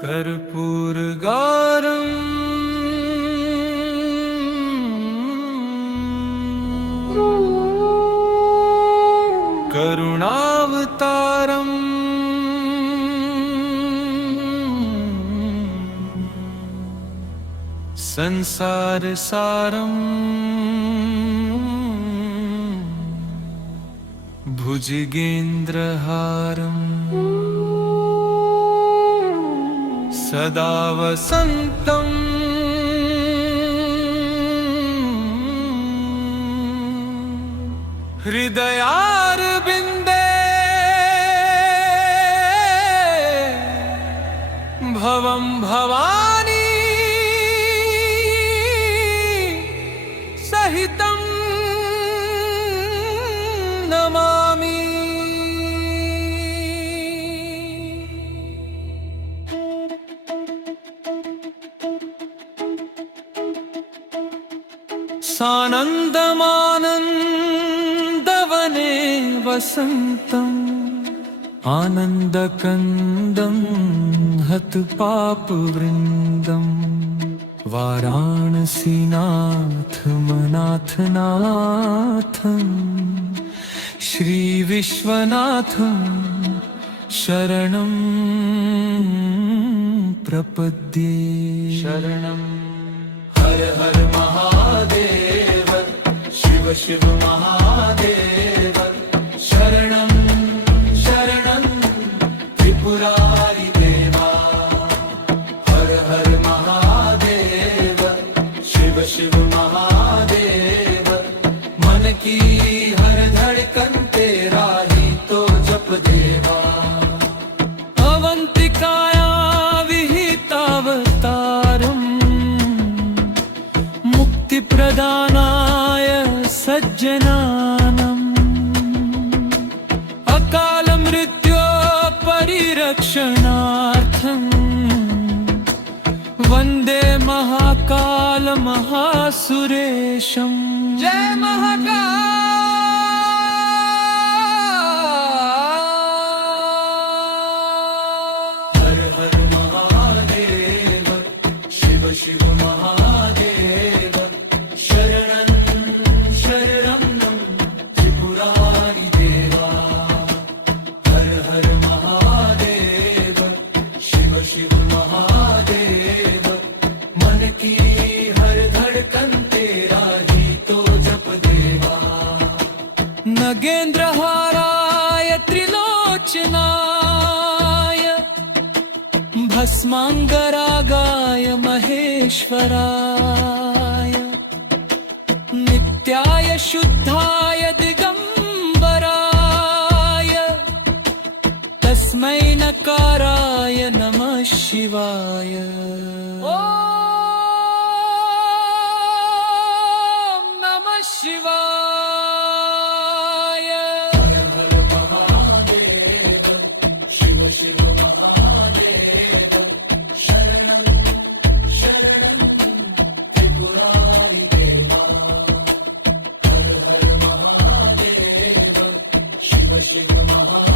कर्पूरगारम् करुणावतारम् संसारसारम् भुजगेन्द्रहारम् सदा वसन्तम् हृदयारविन्दे भवं भवानी सहितं नमामि। सानन्दमानन्दवने वसन्तम् आनन्दकन्दं हतपापवृन्दम् वाराणसीनाथमनाथनाथम् श्रीविश्वनाथं शरणं प्रपद्ये। शरणं हर हर महादेव शिव शिव महादेव शरणं शरणं त्रिपुरारि देवा। हर हर महादेव शिव शिव महादेव मन की हर धड़कन तेरा ही तो जप देवा। अवंतिकाया विहितावतारम् मुक्तिप्रदानाय सज्जनानम् अकाल मृत्यो परिरक्षणार्थम् वन्दे महाकाल महासुरेशम्। जय महाकाल। हर हर महादेव शिव शिव महादेव शरणं शरणं त्रिपुरारि देवा। हर हर महादेव शिव शिव महादेव मन की हर धड़कन तेरा ही तो जप देवा। नगेन्द्रहाराय त्रिलोचनाय भस्मांगरागाय महेश्वराय नित्याय शुद्धाय दिगंबराय तस्मै नकाराय नमः शिवाय। ॐ नमः शिवाय। हर हर महादेव शिव शिव महादेव शरणं शरणं त्रिपुरारि देवा। हर हर महादेव शिव शिव महादेव